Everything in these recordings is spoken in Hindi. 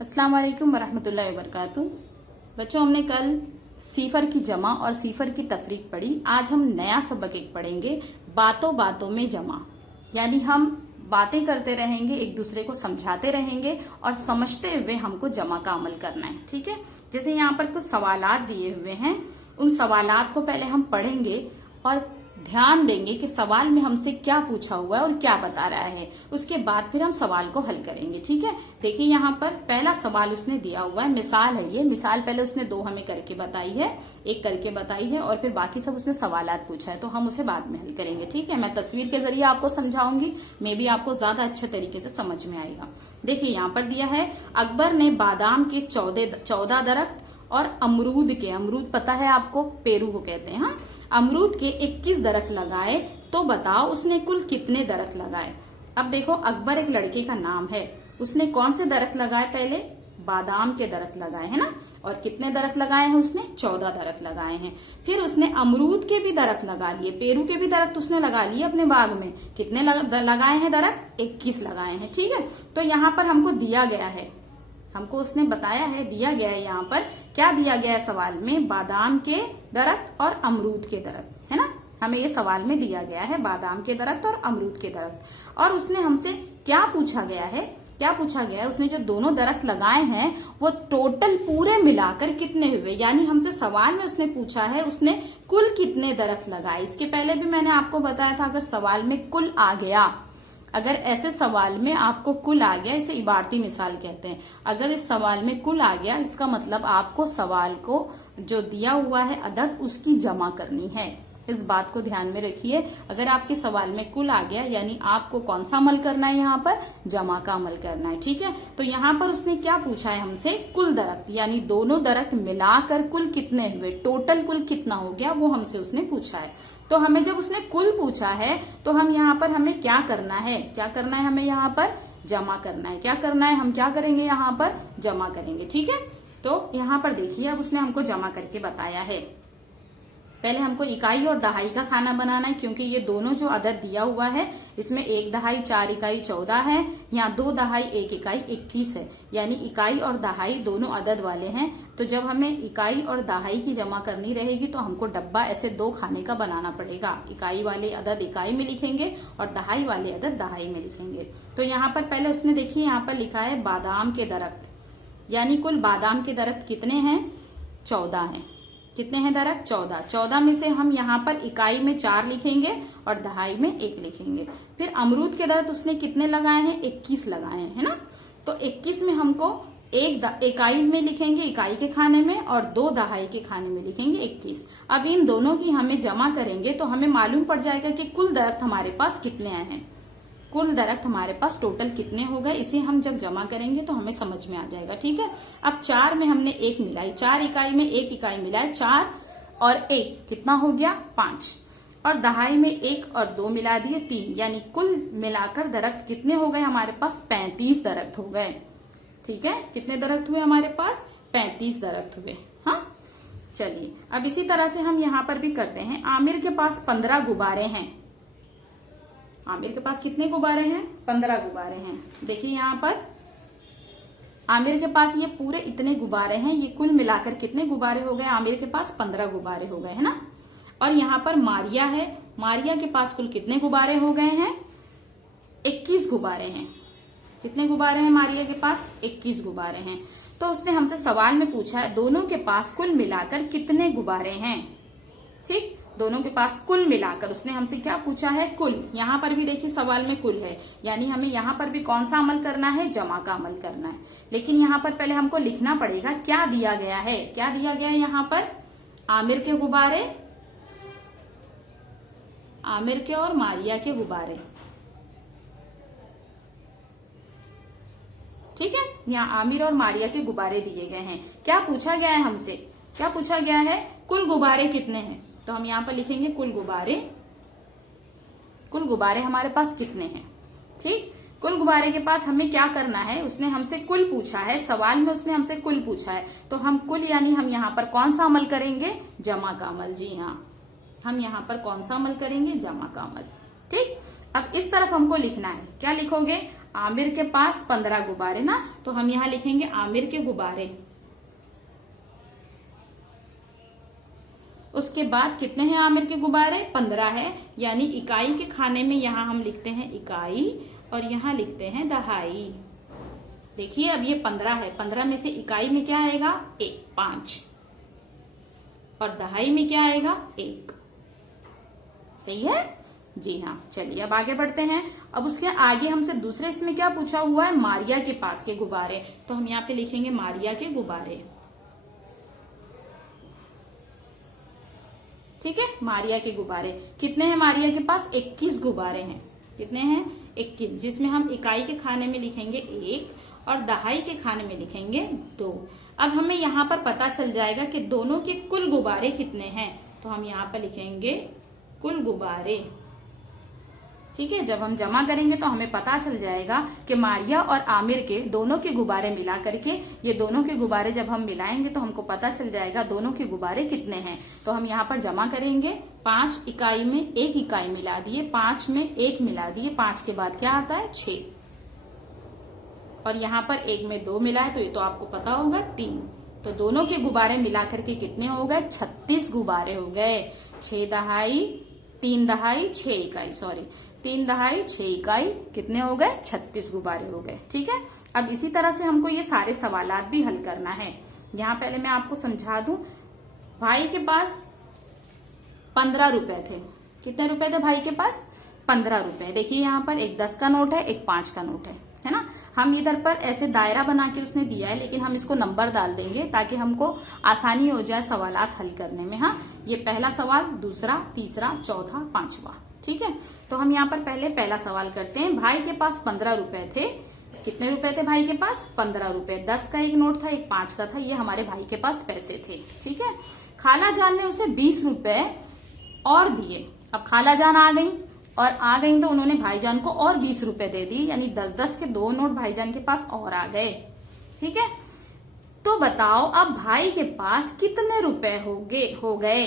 अस्सलाम वालेकुम वरहमतुल्लाहि वबरकातुहू। बच्चों, हमने कल सीफर की जमा और सीफर की तफरीक पढ़ी। आज हम नया सबक एक पढ़ेंगे, बातों बातों में जमा। यानी हम बातें करते रहेंगे, एक दूसरे को समझाते रहेंगे और समझते हुए हमको जमा का अमल करना है। ठीक है। जैसे यहाँ पर कुछ सवालात दिए हुए हैं, उन सवालात को पहले हम पढ़ेंगे और ध्यान देंगे कि सवाल में हमसे क्या पूछा हुआ है और क्या बता रहा है। उसके बाद फिर हम सवाल को हल करेंगे। ठीक है। देखिए यहाँ पर पहला सवाल उसने दिया हुआ है, मिसाल है ये। मिसाल पहले उसने दो हमें करके बताई है, एक करके बताई है और फिर बाकी सब उसने सवालात पूछा है, तो हम उसे बाद में हल करेंगे। ठीक है। मैं तस्वीर के जरिए आपको समझाऊंगी, मे भी आपको ज्यादा अच्छे तरीके से समझ में आएगा। देखिए यहाँ पर दिया है, अकबर ने बादाम के 14 दरख्त और अमरूद के, अमरूद पता है आपको, पेरू को कहते हैं, हाँ, अमरूद के 21 दरख्त लगाए, तो बताओ उसने कुल कितने दरख्त लगाए। अब देखो, अकबर एक लड़के का नाम है, उसने कौन से दरख्त लगाए? पहले बादाम के दरख्त लगाए हैं ना, और कितने दरख्त लगाए हैं उसने? 14 दरख्त लगाए हैं। फिर उसने अमरूद के भी दरख्त लगा लिए, पेरू के भी दरख्त उसने लगा लिए अपने बाग में। कितने लगाए हैं दरख्त? 21 लगाए हैं। ठीक है। तो यहाँ पर हमको दिया गया है, हमको उसने बताया है, दिया गया है। यहाँ पर क्या दिया गया है सवाल में? बादाम के दरख्त और अमरूद के दरख्त, है ना। हमें ये सवाल में दिया गया है, बादाम के दरख्त और अमरूद के दरख्त। और उसने हमसे क्या पूछा गया है? क्या पूछा गया है? उसने जो दोनों दरख्त लगाए हैं वो टोटल पूरे मिलाकर कितने हुए। यानी हमसे सवाल में उसने पूछा है उसने कुल कितने दरख्त लगाए। इसके पहले भी मैंने आपको बताया था, अगर सवाल में कुल आ गया, अगर ऐसे सवाल में आपको कुल आ गया, इसे इबारती मिसाल कहते हैं, अगर इस सवाल में कुल आ गया, इसका मतलब आपको सवाल को जो दिया हुआ है अदद, उसकी जमा करनी है। इस बात को ध्यान में रखिए। अगर आपके सवाल में कुल आ गया, यानी आपको कौन सा अमल करना है? यहाँ पर जमा का अमल करना है। ठीक है। तो यहाँ पर उसने क्या पूछा है हमसे? कुल दरख्त, यानी दोनों दरख्त मिलाकर कुल कितने हुए, टोटल कुल कितना हो गया, वो हमसे उसने पूछा है। तो हमें जब उसने कुल पूछा है तो हम यहाँ पर हमें क्या करना है? क्या करना है? हमें यहाँ पर जमा करना है। क्या करना है? हम क्या करेंगे? यहाँ पर जमा करेंगे। ठीक है। तो यहाँ पर देखिए, अब उसने हमको जमा करके बताया है। पहले हमको इकाई और दहाई का खाना बनाना है, क्योंकि ये दोनों जो अदद दिया हुआ है, इसमें 1 दहाई 4 इकाई 14 है, यहाँ 2 दहाई 1 इकाई 21 है। यानी इकाई और दहाई दोनों अदद वाले हैं। तो जब हमें इकाई और दहाई की जमा करनी रहेगी तो हमको डब्बा ऐसे 2 खाने का बनाना पड़ेगा। इकाई वाले अदद इकाई में लिखेंगे और दहाई वाले अदद दहाई में लिखेंगे। तो यहाँ पर पहले उसने, देखिए यहाँ पर लिखा है बादाम के दरख्त, यानी कुल बादाम के दरख्त कितने हैं? 14 हैं। कितने हैं दरख्त? 14। 14 में से हम यहाँ पर इकाई में 4 लिखेंगे और दहाई में 1 लिखेंगे। फिर अमरूद के दरख्त उसने कितने लगाए हैं? 21 लगाए हैं, है ना। तो 21 में हमको एक इकाई में लिखेंगे, इकाई के खाने में, और 2 दहाई के खाने में लिखेंगे 21। अब इन दोनों की हमें जमा करेंगे तो हमें मालूम पड़ जाएगा कि कुल दरख्त हमारे पास कितने आए हैं, कुल दरख्त हमारे पास टोटल कितने हो गए। इसे हम जब जमा करेंगे तो हमें समझ में आ जाएगा। ठीक है। अब 4 में हमने 1 मिलाई, 4 इकाई में 1 इकाई मिलाए, 4 और 1 कितना हो गया? 5। और दहाई में 1 और 2 मिला दिए, 3। यानी कुल मिलाकर दरख्त कितने हो गए हमारे पास? 35 दरख्त हो गए। ठीक है। कितने दरख्त हुए हमारे पास? 35 दरख्त हुए। हाँ, चलिए अब इसी तरह से हम यहाँ पर भी करते हैं। आमिर के पास 15 गुब्बारे हैं। आमिर के पास कितने गुब्बारे हैं? 15 गुब्बारे हैं। देखिए यहाँ पर आमिर के पास ये पूरे इतने गुब्बारे हैं, ये कुल मिलाकर कितने गुब्बारे हो गए? आमिर के पास 15 गुब्बारे हो गए, है ना। और यहाँ पर मारिया है, मारिया के पास कुल कितने गुब्बारे हो गए हैं? 21 गुब्बारे हैं। कितने गुब्बारे हैं मारिया के पास? 21 गुब्बारे हैं। तो उसने हमसे सवाल में पूछा है दोनों के पास कुल मिलाकर कितने गुब्बारे हैं। ठीक, दोनों के पास कुल मिलाकर उसने हमसे क्या पूछा है? कुल। यहाँ पर भी देखिए सवाल में कुल है, यानी हमें यहाँ पर भी कौन सा अमल करना है? जमा का अमल करना है। लेकिन यहाँ पर पहले हमको लिखना पड़ेगा क्या दिया गया है। क्या दिया गया है यहाँ पर? आमिर के गुब्बारे, आमिर के और मारिया के गुब्बारे। ठीक है। यहाँ आमिर और मारिया के गुब्बारे दिए गए हैं। क्या पूछा गया है हमसे? क्या पूछा गया है? कुल गुब्बारे कितने हैं। तो हम यहाँ पर लिखेंगे कुल गुब्बारे, कुल गुब्बारे हमारे पास कितने हैं। ठीक, कुल गुब्बारे के पास हमें क्या करना है? उसने हमसे कुल पूछा है, सवाल में उसने हमसे कुल पूछा है, तो हम कुल यानी हम यहाँ पर कौन सा अमल करेंगे? जमा का अमल। जी हाँ, हम यहाँ पर कौन सा अमल करेंगे? जमा का अमल। ठीक, अब इस तरफ हमको लिखना है, क्या लिखोगे? आमिर के पास 15 गुब्बारे ना, तो हम यहाँ लिखेंगे आमिर के गुब्बारे। उसके बाद कितने हैं आमिर के गुब्बारे? 15 है, यानी इकाई के खाने में यहाँ हम लिखते हैं इकाई और यहाँ लिखते हैं दहाई। देखिए अब ये 15 है, 15 में से इकाई में क्या आएगा? 1, 5, और दहाई में क्या आएगा? 1। सही है जी हाँ। चलिए अब आगे बढ़ते हैं। अब उसके आगे हमसे दूसरे इसमें क्या पूछा हुआ है? मारिया के पास के गुब्बारे, तो हम यहाँ पे लिखेंगे मारिया के गुब्बारे। ठीक है, मारिया के गुब्बारे कितने हैं? मारिया के पास 21 गुब्बारे हैं। कितने हैं? 21, जिसमें हम इकाई के खाने में लिखेंगे 1 और दहाई के खाने में लिखेंगे 2। अब हमें यहाँ पर पता चल जाएगा कि दोनों के कुल गुब्बारे कितने हैं, तो हम यहाँ पर लिखेंगे कुल गुब्बारे। ठीक है, जब हम जमा करेंगे तो हमें पता चल जाएगा कि मारिया और आमिर के दोनों के गुब्बारे मिला करके, ये दोनों के गुब्बारे जब हम मिलाएंगे तो हमको पता चल जाएगा दोनों के गुब्बारे कितने हैं। तो हम यहाँ पर जमा करेंगे। 5 इकाई में 1 इकाई मिला दिए, 5 में 1 मिला दिए, 5 के बाद क्या आता है? 6, और यहाँ पर 1 में 2 मिला है, तो ये तो आपको पता होगा 3। तो दोनों के गुब्बारे मिला करके कितने हो गए? 36 गुब्बारे हो गए। 6 दहाई 3 दहाई 6 इकाई, सॉरी 3 दहाई 6 इकाई, कितने हो गए? 36 गुब्बारे हो गए। ठीक है, अब इसी तरह से हमको ये सारे सवालात भी हल करना है। यहाँ पहले मैं आपको समझा दूं, भाई के पास 15 रुपए थे। कितने रुपए थे भाई के पास? 15 रुपए। देखिए यहाँ पर एक 10 का नोट है, एक 5 का नोट है ना। हम इधर पर ऐसे दायरा बना के उसने दिया है, लेकिन हम इसको नंबर डाल देंगे ताकि हमको आसानी हो जाए सवालात हल करने में। हाँ, ये पहला सवाल, दूसरा, तीसरा, चौथा, 5वां। ठीक है, तो हम यहाँ पर पहले पहला सवाल करते हैं। भाई के पास 15 रुपए थे। कितने रुपए थे भाई के पास? 15 रुपए। 10 का एक नोट था, एक 5 का था, ये हमारे भाई के पास पैसे थे। ठीक है, खाला जान ने उसे 20 रुपए और दिए। अब खाला जान आ गई, और आ गई तो उन्होंने भाईजान को और 20 रुपए दे दी, यानी 10-10 के 2 नोट भाईजान के पास और आ गए। ठीक है, तो बताओ अब भाई के पास कितने रुपए हो गए?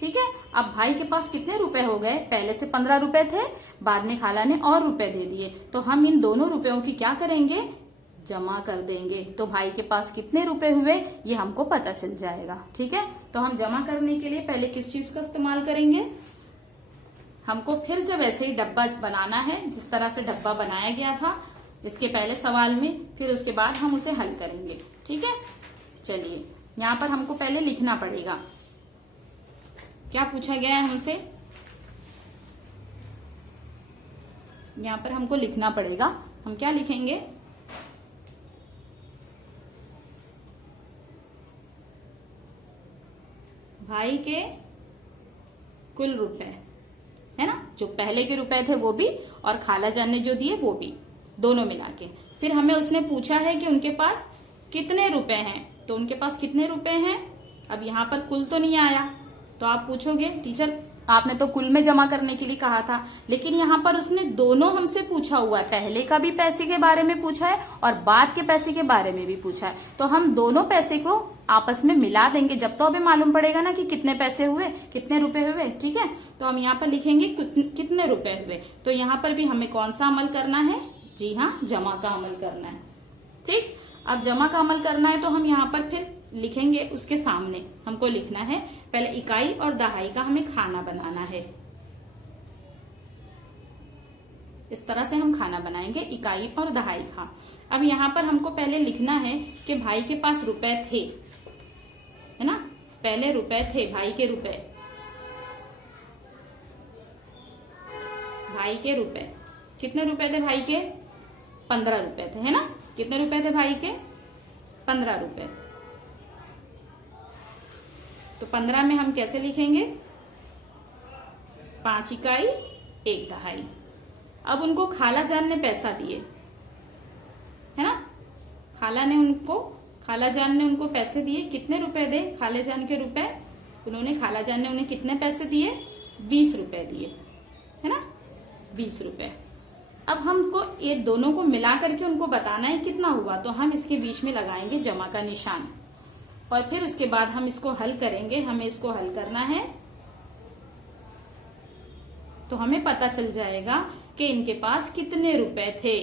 ठीक है, अब भाई के पास कितने रुपए हो गए? पहले से 15 रुपए थे, बाद में खाला ने और रुपए दे दिए, तो हम इन दोनों रुपयों की क्या करेंगे? जमा कर देंगे। तो भाई के पास कितने रुपए हुए ये हमको पता चल जाएगा। ठीक है, तो हम जमा करने के लिए पहले किस चीज का इस्तेमाल करेंगे? हमको फिर से वैसे ही डब्बा बनाना है जिस तरह से डब्बा बनाया गया था इसके पहले सवाल में, फिर उसके बाद हम उसे हल करेंगे। ठीक है, चलिए यहाँ पर हमको पहले लिखना पड़ेगा क्या पूछा गया है हमसे। यहाँ पर हमको लिखना पड़ेगा, हम क्या लिखेंगे? भाई के कुल रुपए, है ना, जो पहले के रुपए थे वो भी और खाला जान ने जो दिए वो भी, दोनों मिला के। फिर हमें उसने पूछा है कि उनके पास कितने रुपए हैं, तो उनके पास कितने रुपए हैं। अब यहाँ पर कुल तो नहीं आया, तो आप पूछोगे टीचर आपने तो कुल में जमा करने के लिए कहा था, लेकिन यहाँ पर उसने दोनों हमसे पूछा हुआ है, पहले का भी पैसे के बारे में पूछा है और बाद के पैसे के बारे में भी पूछा है। तो हम दोनों पैसे को आपस में मिला देंगे, जब तो हमें मालूम पड़ेगा ना कि कितने पैसे हुए, कितने रुपए हुए। ठीक है, तो हम यहाँ पर लिखेंगे कितने रुपए हुए। तो यहाँ पर भी हमें कौन सा अमल करना है? जी हाँ, जमा का अमल करना है। ठीक, अब जमा का अमल करना है तो हम यहाँ पर फिर लिखेंगे, उसके सामने हमको लिखना है पहले इकाई और दहाई का हमें खाना बनाना है। इस तरह से हम खाना बनाएंगे, इकाई और दहाई खा। अब यहाँ पर हमको पहले लिखना है कि भाई के पास रुपए थे, है ना, पहले रुपए थे, भाई के रुपए, भाई के रुपए कितने रुपए थे भाई के? 15 रुपए थे, है ना। कितने रुपए थे भाई के? 15 रुपए। तो 15 में हम कैसे लिखेंगे? 5 इकाई 1 दहाई। अब उनको खाला जान ने पैसा दिए, है ना, खाला जान ने उनको पैसे दिए। कितने रुपए दे? खाले जान के रुपए, खाला जान ने उन्हें कितने पैसे दिए? 20 रुपए दिए, है ना, 20 रुपए। अब हमको ये दोनों को मिला करके उनको बताना है कितना हुआ, तो हम इसके बीच में लगाएंगे जमा का निशान और फिर उसके बाद हम इसको हल करेंगे। हमें इसको हल करना है तो हमें पता चल जाएगा कि इनके पास कितने रुपए थे।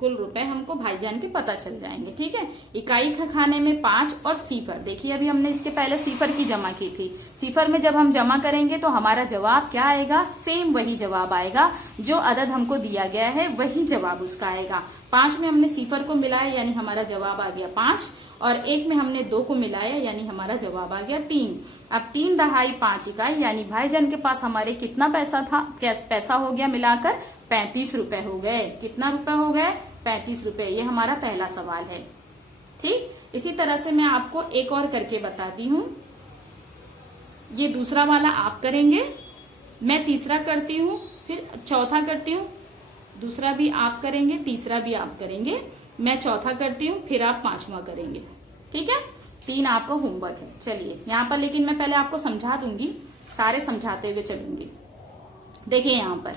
कुल रुपए हमको भाईजान के पता चल जाएंगे। ठीक है, इकाई के खाने में 5 और सिफर, देखिए अभी हमने इसके पहले सिफर की जमा की थी। सिफर में जब हम जमा करेंगे तो हमारा जवाब क्या आएगा, सेम वही जवाब आएगा, जो अदद हमको दिया गया है वही जवाब उसका आएगा। 5 में हमने सिफर को मिलाया यानी हमारा जवाब आ गया 5, और 1 में हमने 2 को मिलाया यानी हमारा जवाब आ गया 3। अब 3 दहाई 5 इकाई यानी भाईजान के पास हमारे कितना पैसा था, क्या पैसा हो गया मिलाकर 35 रुपए हो गए। कितना रुपए हो गए, 35 रुपए। ये हमारा पहला सवाल है। ठीक, इसी तरह से मैं आपको एक और करके बताती हूँ। ये दूसरा वाला आप करेंगे, मैं तीसरा करती हूँ, फिर चौथा करती हूँ, दूसरा भी आप करेंगे, तीसरा भी आप करेंगे, मैं चौथा करती हूँ, फिर आप 5वां करेंगे। ठीक है, 3 आपका होमवर्क है। चलिए यहाँ पर, लेकिन मैं पहले आपको समझा दूंगी, सारे समझाते हुए चलूंगी। देखिए यहाँ पर,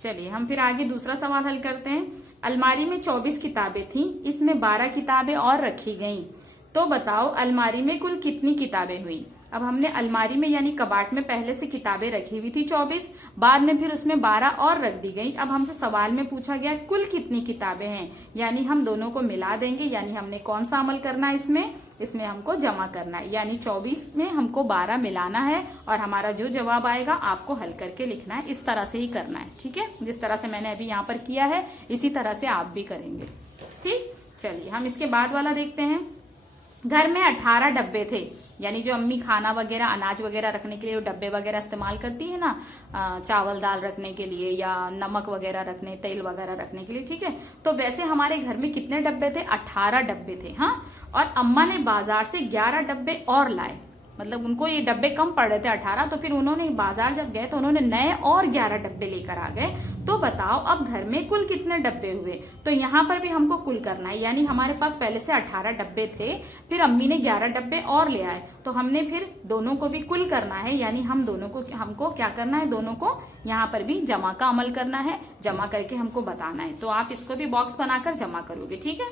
चलिए हम फिर आगे दूसरा सवाल हल करते हैं। अलमारी में 24 किताबें थीं, इसमें 12 किताबें और रखी गईं, तो बताओ अलमारी में कुल कितनी किताबें हुई। अब हमने अलमारी में यानी कबाड़ में पहले से किताबें रखी हुई थी 24, बाद में फिर उसमें 12 और रख दी गई। अब हमसे सवाल में पूछा गया कुल कितनी किताबें हैं, यानी हम दोनों को मिला देंगे। यानी हमने कौन सा अमल करना है इसमें हमको जमा करना है, यानी 24 में हमको 12 मिलाना है और हमारा जो जवाब आएगा आपको हल करके लिखना है। इस तरह से ही करना है। ठीक है, जिस तरह से मैंने अभी यहाँ पर किया है इसी तरह से आप भी करेंगे। ठीक, चलिए हम इसके बाद वाला देखते हैं। घर में 18 डब्बे थे, यानी जो अम्मी खाना वगैरह अनाज वगैरह रखने के लिए वो डब्बे वगैरह इस्तेमाल करती है ना, चावल दाल रखने के लिए या नमक वगैरह रखने, तेल वगैरह रखने के लिए। ठीक है, तो वैसे हमारे घर में कितने डब्बे थे, 18 डब्बे थे। हाँ, और अम्मा ने बाजार से 11 डब्बे और लाए, मतलब उनको ये डब्बे कम पड़ रहे थे 18, तो फिर उन्होंने बाजार जब गए तो उन्होंने नए और 11 डब्बे लेकर आ गए। तो बताओ अब घर में कुल कितने डब्बे हुए। तो यहाँ पर भी हमको कुल करना है, यानी हमारे पास पहले से 18 डब्बे थे, फिर अम्मी ने 11 डब्बे और ले आए, तो हमने फिर दोनों को भी कुल करना है। यानी हम दोनों को, हमको क्या करना है, दोनों को यहाँ पर भी जमा का अमल करना है, जमा करके हमको बताना है। तो आप इसको भी बॉक्स बनाकर जमा करोगे। ठीक है,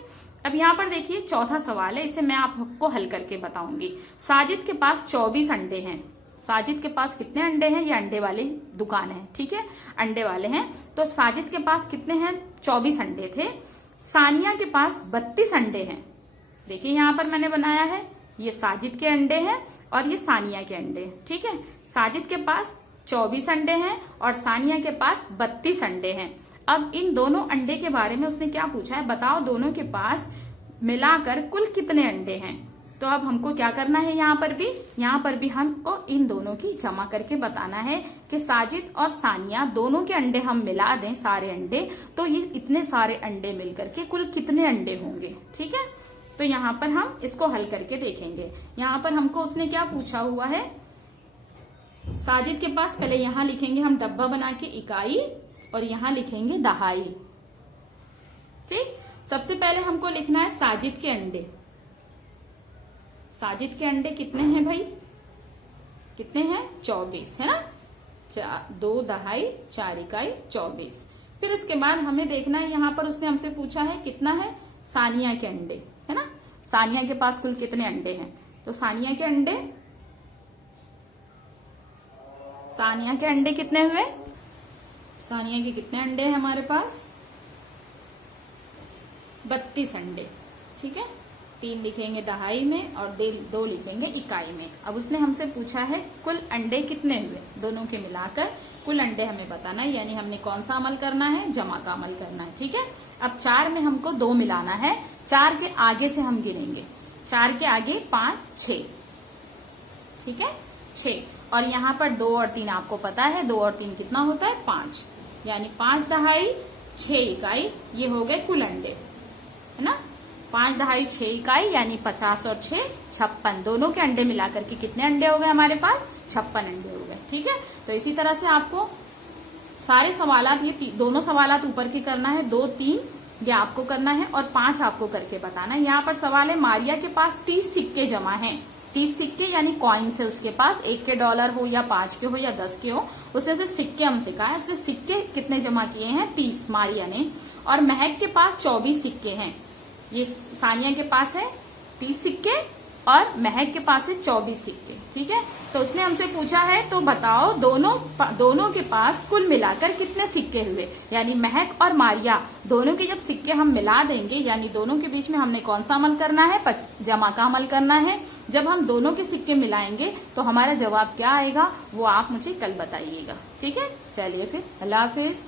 अब यहाँ पर देखिए चौथा सवाल है, इसे मैं आपको हल करके बताऊंगी। साजिद के पास 24 अंडे हैं। साजिद के पास कितने अंडे हैं, ये अंडे वाली दुकान है। ठीक है, अंडे वाले हैं। तो साजिद के पास कितने हैं, 24 अंडे थे। सानिया के पास 32 अंडे हैं। देखिए यहाँ पर मैंने बनाया है, ये साजिद के अंडे हैं और ये सानिया के अंडे हैं। ठीक है, साजिद के पास 24 अंडे हैं और सानिया के पास 32 अंडे हैं। अब इन दोनों अंडे के बारे में उसने क्या पूछा है, बताओ दोनों के पास मिलाकर कुल कितने अंडे हैं। तो अब हमको क्या करना है, यहाँ पर भी हमको इन दोनों की जमा करके बताना है कि साजिद और सानिया दोनों के अंडे हम मिला दें, सारे अंडे, तो ये इतने सारे अंडे मिलकर के कुल कितने अंडे होंगे। ठीक है, तो यहाँ पर हम इसको हल करके देखेंगे। यहाँ पर हमको उसने क्या पूछा हुआ है, साजिद के पास, पहले यहाँ लिखेंगे हम डब्बा बना के इकाई और यहाँ लिखेंगे दहाई। ठीक, सबसे पहले हमको लिखना है साजिद के अंडे। साजिद के अंडे कितने हैं भाई, कितने हैं, 24 है ना, 2 दहाई 4 इकाई 24। फिर इसके बाद हमें देखना है, यहाँ पर उसने हमसे पूछा है कितना है, सानिया के अंडे, है ना, सानिया के पास कुल कितने अंडे हैं। तो सानिया के अंडे कितने हुए, सानिया के कितने अंडे हैं हमारे पास, 32 अंडे। ठीक है, 3 लिखेंगे दहाई में और 2 लिखेंगे इकाई में। अब उसने हमसे पूछा है कुल अंडे कितने हुए, दोनों के मिलाकर कुल अंडे हमें बताना है, यानी हमने कौन सा अमल करना है, जमा का अमल करना है। ठीक है, अब 4 में हमको 2 मिलाना है, 4 के आगे से हम गिनेंगे, 4 के आगे 5 6। ठीक है, 6, और यहाँ पर 2 और 3 आपको पता है, 2 और 3 कितना होता है, 5, यानी 5 दहाई 6 इकाई, ये हो गए कुल अंडे, है ना। 5 दहाई 6 इकाई यानी 50 और 6 56, दोनों के अंडे मिलाकर के कितने अंडे हो गए हमारे पास, 56 अंडे हो गए। ठीक है, तो इसी तरह से आपको सारे सवालात, ये दोनों सवालात ऊपर के करना है, 2 3 ये आपको करना है और 5 आपको करके बताना है। यहाँ पर सवाल है, मारिया के पास 30 सिक्के जमा हैं, 30 सिक्के यानी कॉइन्स है उसके पास, 1 के डॉलर हो या 5 के हो या 10 के हो, उसने सिर्फ सिक्के हमसे कहा है। उसने सिक्के कितने जमा किए हैं, 30 मारिया ने। और महक के पास 24 सिक्के हैं, ये सानिया के पास है 30 सिक्के और महक के पास है 24 सिक्के। ठीक है, तो उसने हमसे पूछा है तो बताओ दोनों के पास कुल मिलाकर कितने सिक्के हुए। यानी महक और मारिया दोनों के जब सिक्के हम मिला देंगे, यानी दोनों के बीच में हमने कौन सा अमल करना है, जमा का अमल करना है। जब हम दोनों के सिक्के मिलाएंगे तो हमारा जवाब क्या आएगा वो आप मुझे कल बताइएगा। ठीक है, चलिए फिर, अल्लाह हाफिज।